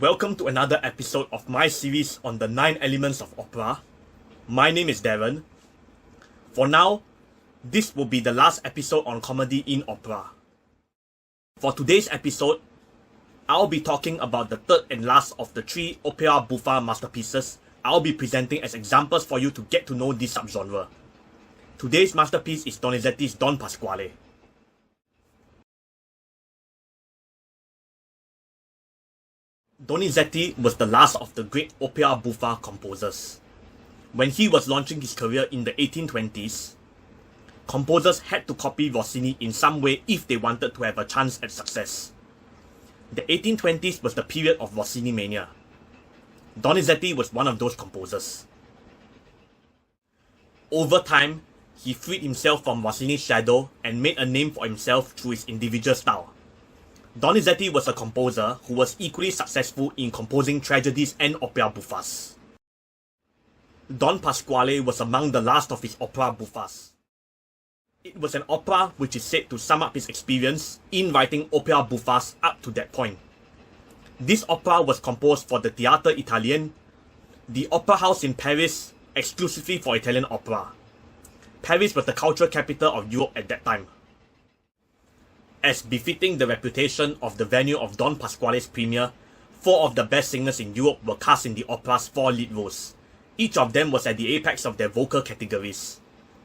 Welcome to another episode of my series on the 9 elements of opera. My name is Darren. For now, this will be the last episode on comedy in opera. For today's episode, I'll be talking about the third and last of the 3 opera buffa masterpieces I'll be presenting as examples for you to get to know this subgenre. Today's masterpiece is Donizetti's Don Pasquale. Donizetti was the last of the great opera buffa composers. When he was launching his career in the 1820s, composers had to copy Rossini in some way if they wanted to have a chance at success. The 1820s was the period of Rossini mania. Donizetti was one of those composers. Over time, he freed himself from Rossini's shadow and made a name for himself through his individual style. Donizetti was a composer who was equally successful in composing tragedies and opera buffas. Don Pasquale was among the last of his opera buffas. It was an opera which is said to sum up his experience in writing opera buffas up to that point. This opera was composed for the Théâtre Italien, the opera house in Paris, exclusively for Italian opera. Paris was the cultural capital of Europe at that time. As befitting the reputation of the venue of Don Pasquale's premiere, 4 of the best singers in Europe were cast in the opera's 4 lead roles. Each of them was at the apex of their vocal categories.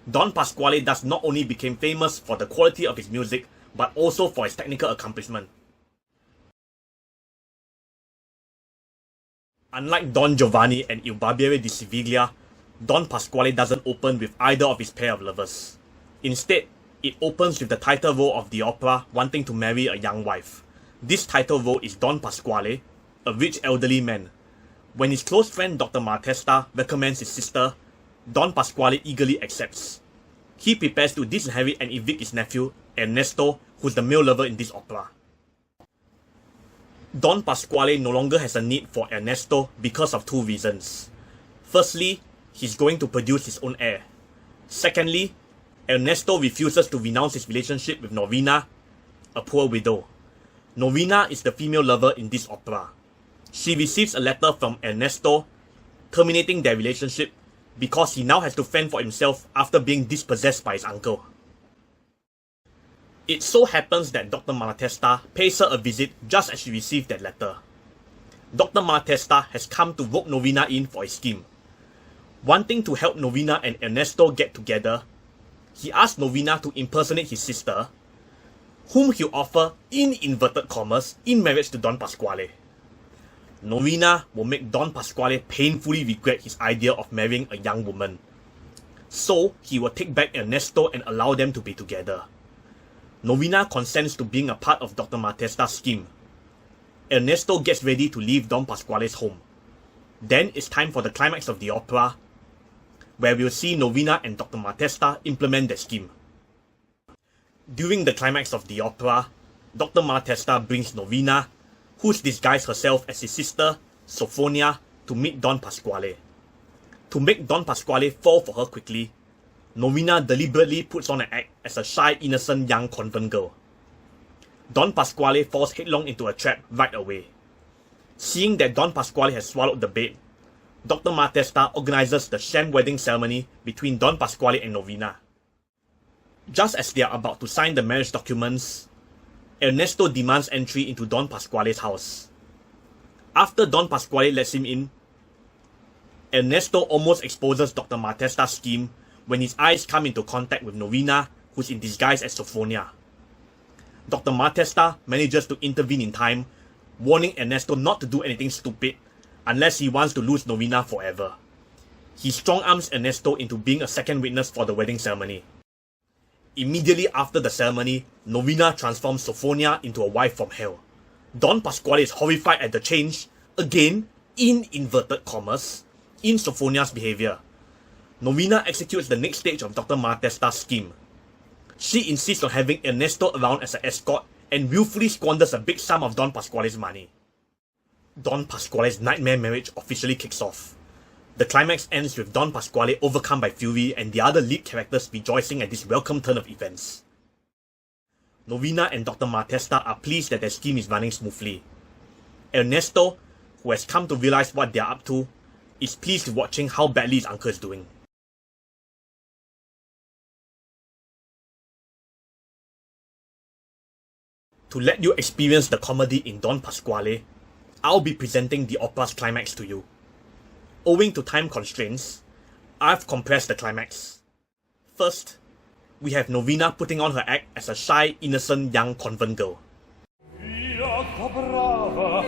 Don Pasquale thus not only became famous for the quality of his music, but also for his technical accomplishment. Unlike Don Giovanni and Il Barbiere di Siviglia, Don Pasquale doesn't open with either of his pair of lovers. Instead, it opens with the title role of the opera wanting to marry a young wife. This title role is Don Pasquale, a rich elderly man. When his close friend Dr. Malatesta recommends his sister, Don Pasquale eagerly accepts. He prepares to disinherit and evict his nephew, Ernesto, who's the male lover in this opera. Don Pasquale no longer has a need for Ernesto because of 2 reasons. Firstly, he's going to produce his own heir. Secondly, Ernesto refuses to renounce his relationship with Norina, a poor widow. Norina is the female lover in this opera. She receives a letter from Ernesto terminating their relationship because he now has to fend for himself after being dispossessed by his uncle. It so happens that Dr. Malatesta pays her a visit just as she received that letter. Dr. Malatesta has come to rope Norina in for his scheme. Wanting to help Norina and Ernesto get together, he asks Norina to impersonate his sister, whom he'll offer, in inverted commas, in marriage to Don Pasquale. Norina will make Don Pasquale painfully regret his idea of marrying a young woman. So, he will take back Ernesto and allow them to be together. Norina consents to being a part of Dr. Malatesta's scheme. Ernesto gets ready to leave Don Pasquale's home. Then it's time for the climax of the opera, where we'll see Norina and Dr. Malatesta implement their scheme. During the climax of the opera, Dr. Malatesta brings Norina, who's disguised herself as his sister, Sofonia, to meet Don Pasquale. To make Don Pasquale fall for her quickly, Norina deliberately puts on an act as a shy, innocent young convent girl. Don Pasquale falls headlong into a trap right away. Seeing that Don Pasquale has swallowed the bait, Dr. Malatesta organizes the sham wedding ceremony between Don Pasquale and Norina. Just as they are about to sign the marriage documents, Ernesto demands entry into Don Pasquale's house. After Don Pasquale lets him in, Ernesto almost exposes Dr. Malatesta's scheme when his eyes come into contact with Norina, who's in disguise as Sofonia. Dr. Malatesta manages to intervene in time, warning Ernesto not to do anything stupid unless he wants to lose Norina forever. He strong-arms Ernesto into being a second witness for the wedding ceremony. Immediately after the ceremony, Norina transforms Sofonia into a wife from hell. Don Pasquale is horrified at the change, again, in inverted commas, in Sofonia's behavior. Norina executes the next stage of Dr. Malatesta's scheme. She insists on having Ernesto around as an escort and willfully squanders a big sum of Don Pasquale's money. Don Pasquale's nightmare marriage officially kicks off. The climax ends with Don Pasquale overcome by fury and the other lead characters rejoicing at this welcome turn of events. Norina and Dr. Malatesta are pleased that their scheme is running smoothly. Ernesto, who has come to realize what they are up to, is pleased with watching how badly his uncle is doing. To let you experience the comedy in Don Pasquale, I'll be presenting the opera's climax to you. Owing to time constraints, I've compressed the climax. First, we have Norina putting on her act as a shy, innocent young convent girl. Brava.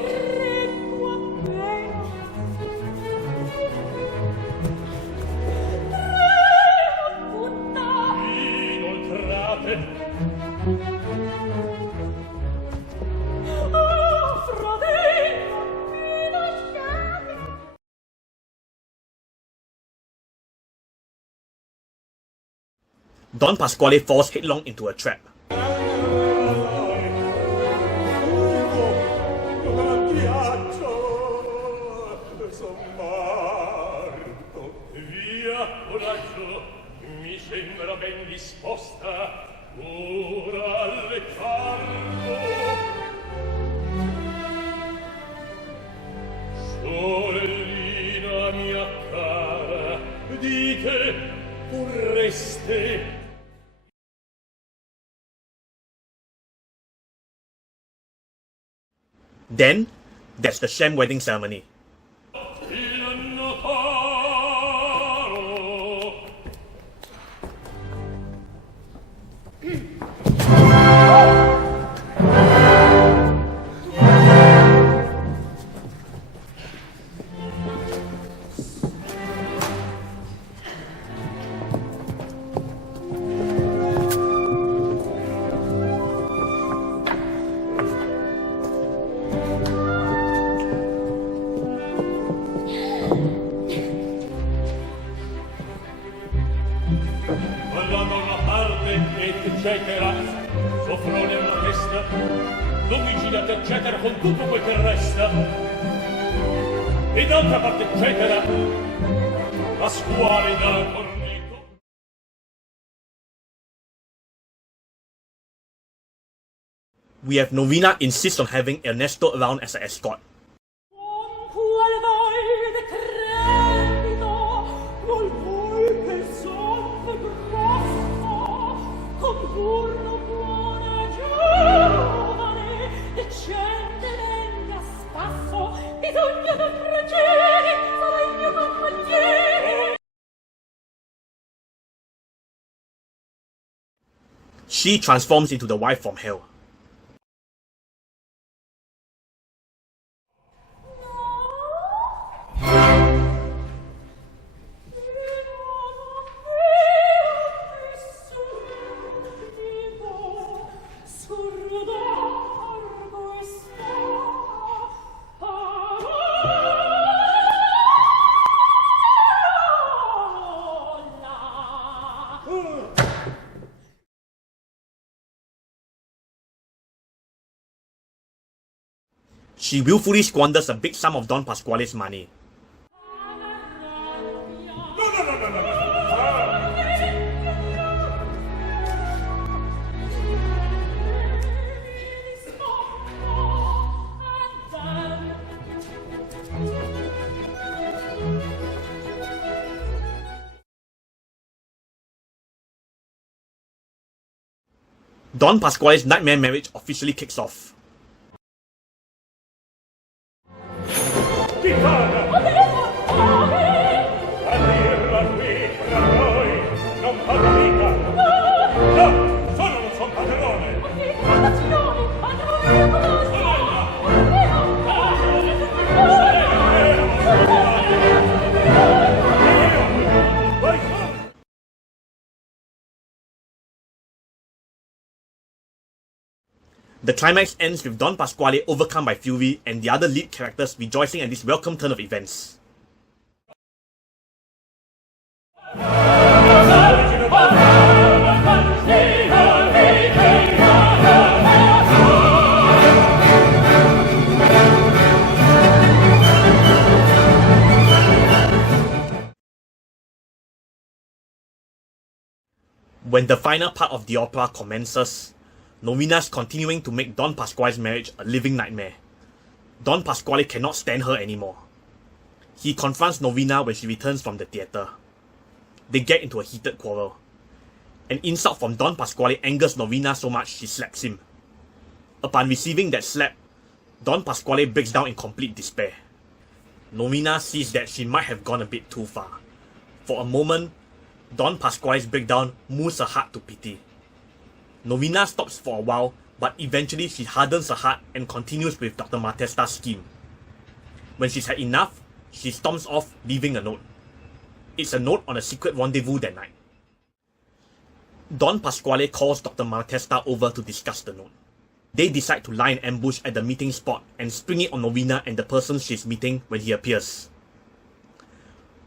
Don Pasquale falls headlong into a trap. Then, there's the sham wedding ceremony. Etcetera, soffrone alla testa, Donizetti eccetera con tutto quel che resta. E d'altra parte eccetera, Pasquale da corrico. We have Norina insist on having Ernesto around as an escort. She transforms into the wife from hell. She willfully squanders a big sum of Don Pasquale's money. Don Pasquale's nightmare marriage officially kicks off. The climax ends with Don Pasquale overcome by fury and the other lead characters rejoicing at this welcome turn of events. When the final part of the opera commences, Norina's continuing to make Don Pasquale's marriage a living nightmare. Don Pasquale cannot stand her anymore. He confronts Norina when she returns from the theatre. They get into a heated quarrel. An insult from Don Pasquale angers Norina so much she slaps him. Upon receiving that slap, Don Pasquale breaks down in complete despair. Norina sees that she might have gone a bit too far. For a moment, Don Pasquale's breakdown moves her heart to pity. Norina stops for a while, but eventually she hardens her heart and continues with Dr. Malatesta's scheme. When she's had enough, she storms off, leaving a note. It's a note on a secret rendezvous that night. Don Pasquale calls Dr. Malatesta over to discuss the note. They decide to lie in ambush at the meeting spot and spring it on Norina and the person she's meeting when he appears.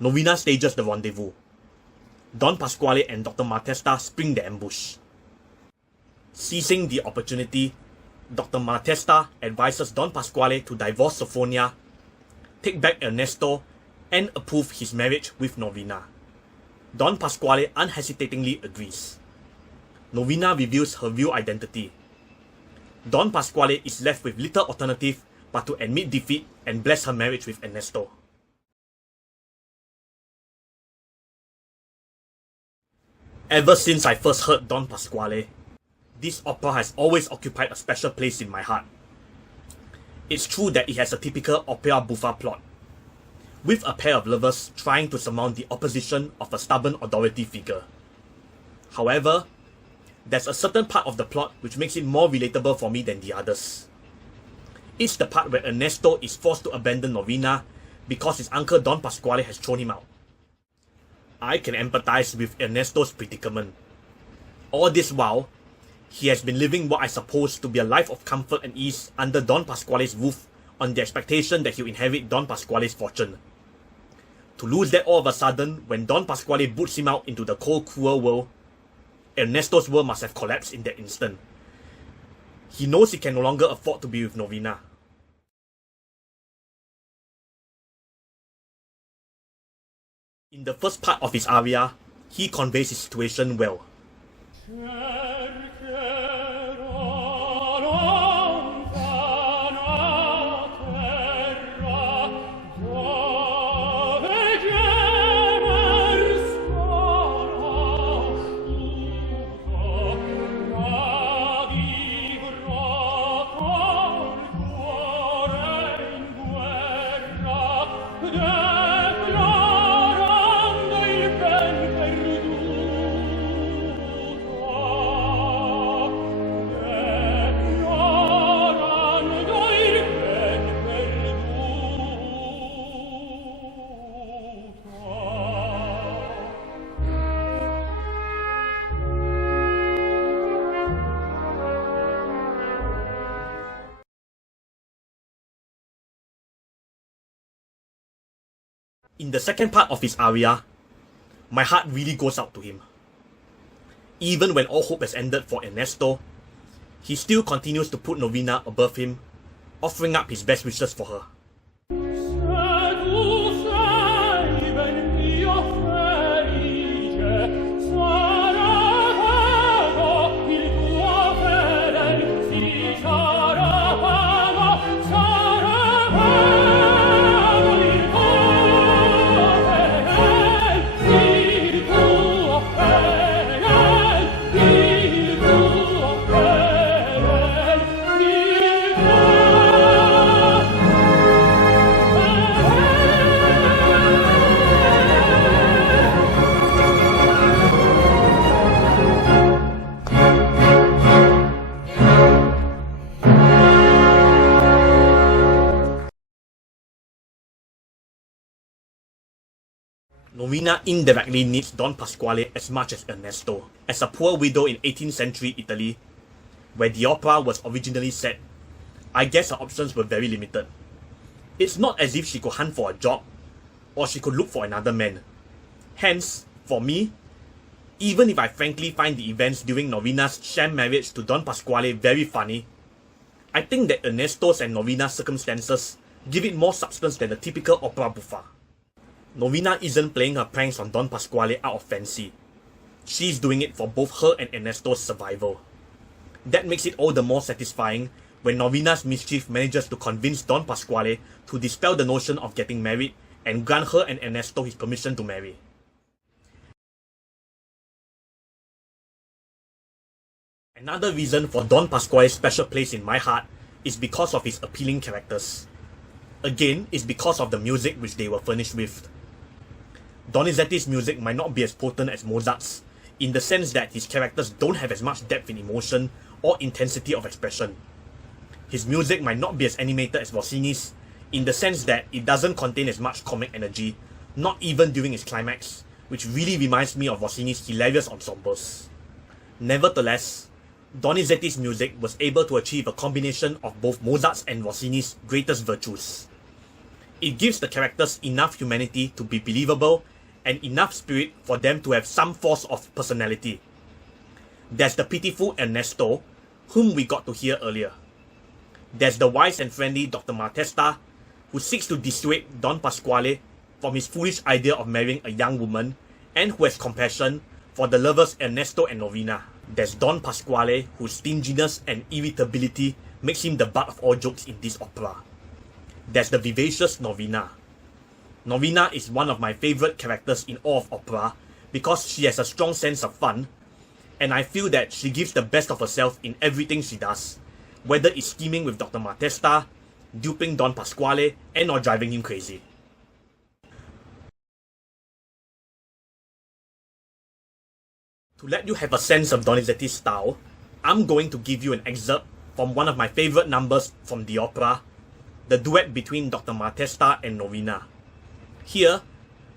Norina stages the rendezvous. Don Pasquale and Dr. Malatesta spring the ambush. Seizing the opportunity, Dr. Malatesta advises Don Pasquale to divorce Sophronia, take back Ernesto, and approve his marriage with Norina. Don Pasquale unhesitatingly agrees. Norina reveals her real identity. Don Pasquale is left with little alternative but to admit defeat and bless her marriage with Ernesto. Ever since I first heard Don Pasquale, this opera has always occupied a special place in my heart. It's true that it has a typical opera buffa plot, with a pair of lovers trying to surmount the opposition of a stubborn authority figure. However, there's a certain part of the plot which makes it more relatable for me than the others. It's the part where Ernesto is forced to abandon Norina because his uncle Don Pasquale has thrown him out. I can empathize with Ernesto's predicament. All this while, he has been living what I suppose to be a life of comfort and ease under Don Pasquale's roof on the expectation that he'll inherit Don Pasquale's fortune. To lose that all of a sudden when Don Pasquale boots him out into the cold, cruel world, Ernesto's world must have collapsed in that instant. He knows he can no longer afford to be with Norina. In the first part of his aria, he conveys his situation well. In the second part of his aria, my heart really goes out to him. Even when all hope has ended for Ernesto, he still continues to put Norina above him, offering up his best wishes for her. Norina indirectly needs Don Pasquale as much as Ernesto. As a poor widow in 18th century Italy, where the opera was originally set, I guess her options were very limited. It's not as if she could hunt for a job, or she could look for another man. Hence, for me, even if I frankly find the events during Norina's sham marriage to Don Pasquale very funny, I think that Ernesto's and Norina's circumstances give it more substance than the typical opera buffa. Norina isn't playing her pranks on Don Pasquale out of fancy. She's doing it for both her and Ernesto's survival. That makes it all the more satisfying when Norina's mischief manages to convince Don Pasquale to dispel the notion of getting married and grant her and Ernesto his permission to marry. Another reason for Don Pasquale's special place in my heart is because of his appealing characters. Again, it's because of the music which they were furnished with. Donizetti's music might not be as potent as Mozart's, in the sense that his characters don't have as much depth in emotion or intensity of expression. His music might not be as animated as Rossini's, in the sense that it doesn't contain as much comic energy, not even during its climax, which really reminds me of Rossini's hilarious ensembles. Nevertheless, Donizetti's music was able to achieve a combination of both Mozart's and Rossini's greatest virtues. It gives the characters enough humanity to be believable and enough spirit for them to have some force of personality. There's the pitiful Ernesto, whom we got to hear earlier. There's the wise and friendly Dr. Malatesta, who seeks to dissuade Don Pasquale from his foolish idea of marrying a young woman and who has compassion for the lovers Ernesto and Norina. There's Don Pasquale, whose stinginess and irritability makes him the butt of all jokes in this opera. There's the vivacious Norina. Norina is one of my favourite characters in all of opera because she has a strong sense of fun, and I feel that she gives the best of herself in everything she does, whether it's scheming with Dr. Malatesta, duping Don Pasquale, and or driving him crazy. To let you have a sense of Donizetti's style, I'm going to give you an excerpt from one of my favourite numbers from the opera, the duet between Dr. Malatesta and Norina. Here,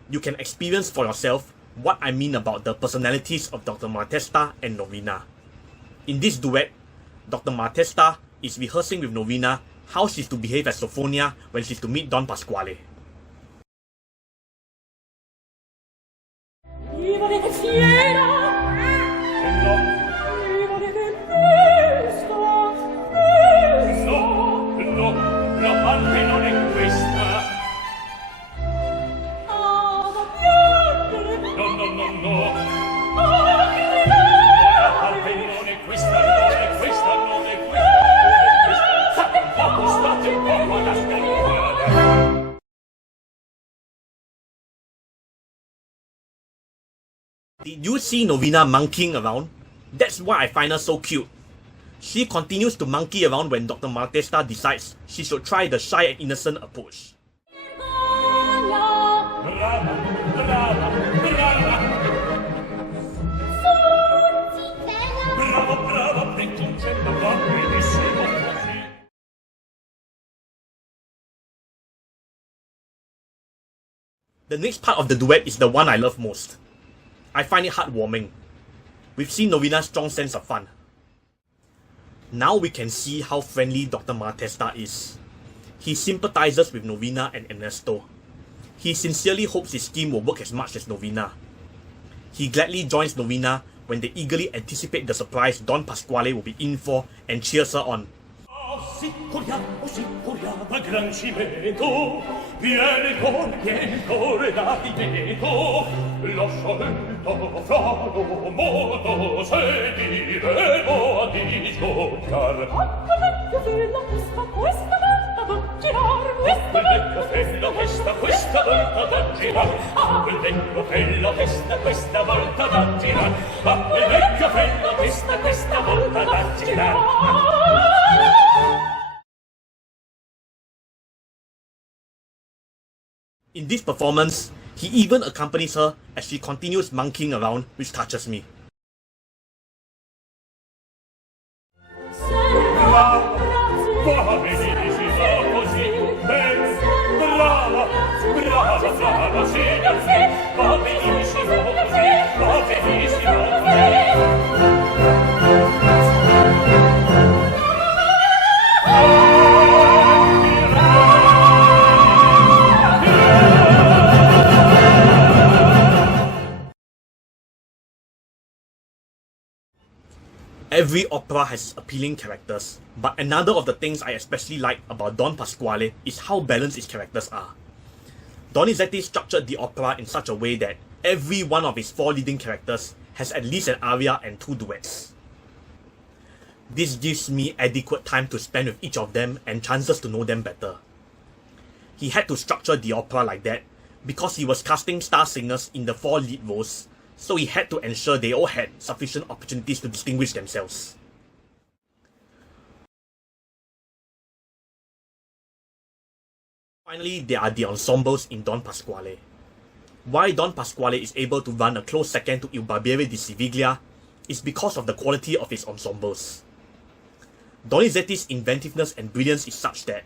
you can experience for yourself what I mean about the personalities of Dr. Malatesta and Norina. In this duet, Dr. Malatesta is rehearsing with Norina how she's to behave as Sophronia when she's to meet Don Pasquale. Volete fiera, No, volete Ernesto, no, la parte non è questa. ama piangere, No. ama La parte gridare, non è questa, non è questa, non è questa. State un poco ad ascoltare. Did you see Norina monkeying around? That's why I find her so cute. She continues to monkey around when Dr. Malatesta decides she should try the shy and innocent approach. vergogno, Brava. Brava, e concetto va benissimo così. The next part of the duet is the one I love most. I find it heartwarming. We've seen Norina's strong sense of fun. Now we can see how friendly Dr. Malatesta is. He sympathizes with Norina and Ernesto. He sincerely hopes his scheme will work as much as Norina. He gladly joins Norina when they eagerly anticipate the surprise Don Pasquale will be in for and cheers her on. Sì, corriamo, a gran cimento, viene il cuore da dimento, lo scelto frado modo seguiremo a disgoccar. vecchio fella, questa volta da girar, Questa volta da girar, il vecchio fello questa volta da girar, il vecchio fello questa volta da girar. In this performance, he even accompanies her as she continues monkeying around, which touches me. Va benissimo così, brava, sì, va benissimo Every opera has appealing characters, but another of the things I especially like about Don Pasquale is how balanced his characters are. Donizetti structured the opera in such a way that every one of his 4 leading characters has at least an aria and 2 duets. This gives me adequate time to spend with each of them and chances to know them better. He had to structure the opera like that because he was casting star singers in the 4 lead roles, so he had to ensure they all had sufficient opportunities to distinguish themselves. Finally, there are the ensembles in Don Pasquale. Why Don Pasquale is able to run a close second to Il Barbiere di Siviglia is because of the quality of his ensembles. Donizetti's inventiveness and brilliance is such that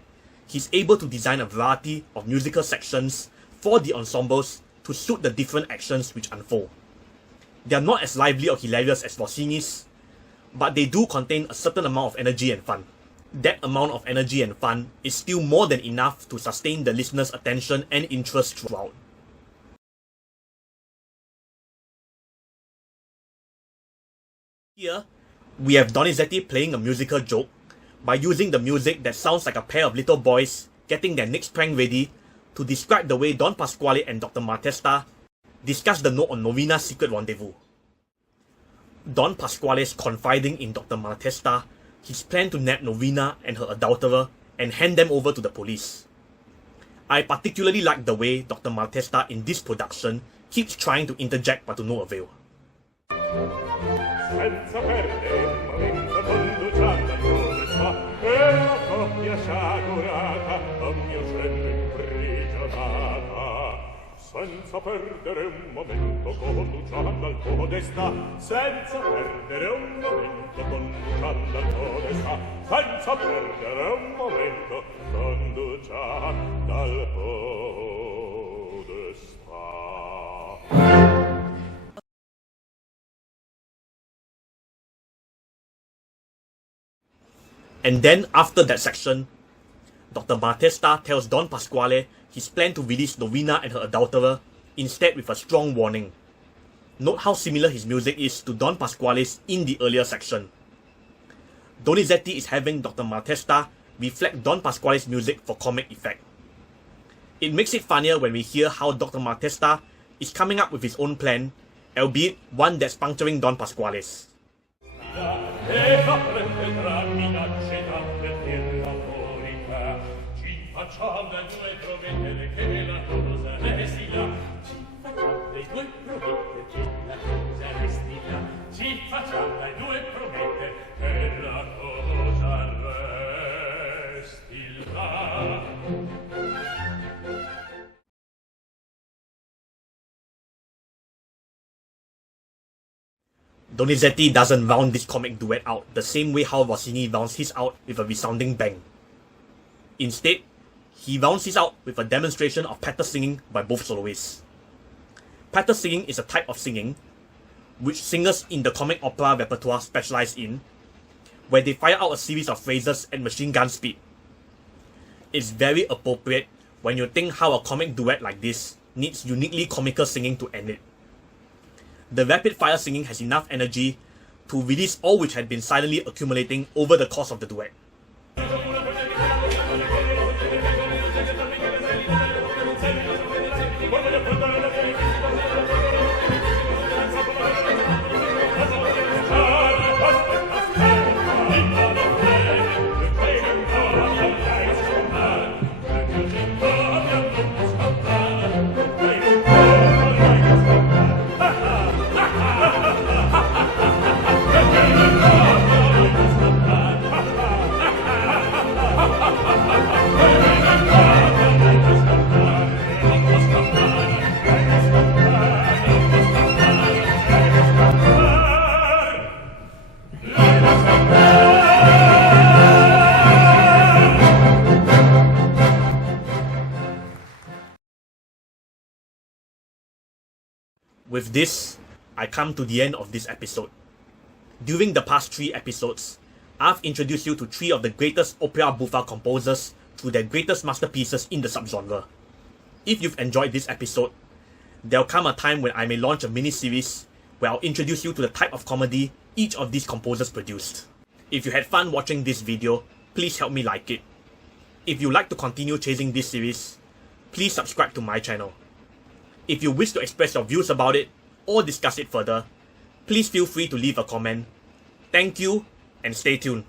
he's able to design a variety of musical sections for the ensembles to suit the different actions which unfold. They are not as lively or hilarious as Rossini's, but they do contain a certain amount of energy and fun. That amount of energy and fun is still more than enough to sustain the listener's attention and interest throughout. Here, we have Donizetti playing a musical joke by using the music that sounds like a pair of little boys getting their next prank ready to describe the way Don Pasquale and Dr. Malatesta discuss the note on Norina's secret rendezvous. Don Pasquale's confiding in Dr. Malatesta his plan to nab Norina and her adulterer and hand them over to the police. I particularly like the way Dr. Malatesta in this production keeps trying to interject but to no avail. Senza perdere un momento conduciamo dove sta e la coppia sciagurata a mio cenno imprigionata. Senza perdere un momento conduciamo al podestà, senza perdere un momento conduciamo al podestà, senza perdere un momento conduciamo al podestà. And then, after that section, Dr. Malatesta tells Don Pasquale his plan to release Norina and her adulterer, instead with a strong warning. Note how similar his music is to Don Pasquale's in the earlier section. Donizetti is having Dr. Malatesta reflect Don Pasquale's music for comic effect. It makes it funnier when we hear how Dr. Malatesta is coming up with his own plan, albeit one that's puncturing Don Pasquale's. Facciamo due promette che la cosa resti là. Ci facciamo due promette che la cosa resti là. Ci facciamo due promette che la cosa resti là. Donizetti doesn't round this comic duet out the same way how Rossini rounds his out with a resounding bang. Instead, he rounds his out with a demonstration of patter singing by both soloists. Patter singing is a type of singing which singers in the comic opera repertoire specialize in, where they fire out a series of phrases at machine gun speed. It's very appropriate when you think how a comic duet like this needs uniquely comical singing to end it. The rapid fire singing has enough energy to release all which had been silently accumulating over the course of the duet. With this, I come to the end of this episode. During the past 3 episodes, I've introduced you to 3 of the greatest opera buffa composers through their greatest masterpieces in the subgenre. If you've enjoyed this episode, there'll come a time when I may launch a mini-series where I'll introduce you to the type of comedy each of these composers produced. If you had fun watching this video, please help me like it. If you'd like to continue chasing this series, please subscribe to my channel. If you wish to express your views about it or discuss it further, please feel free to leave a comment. Thank you, and stay tuned.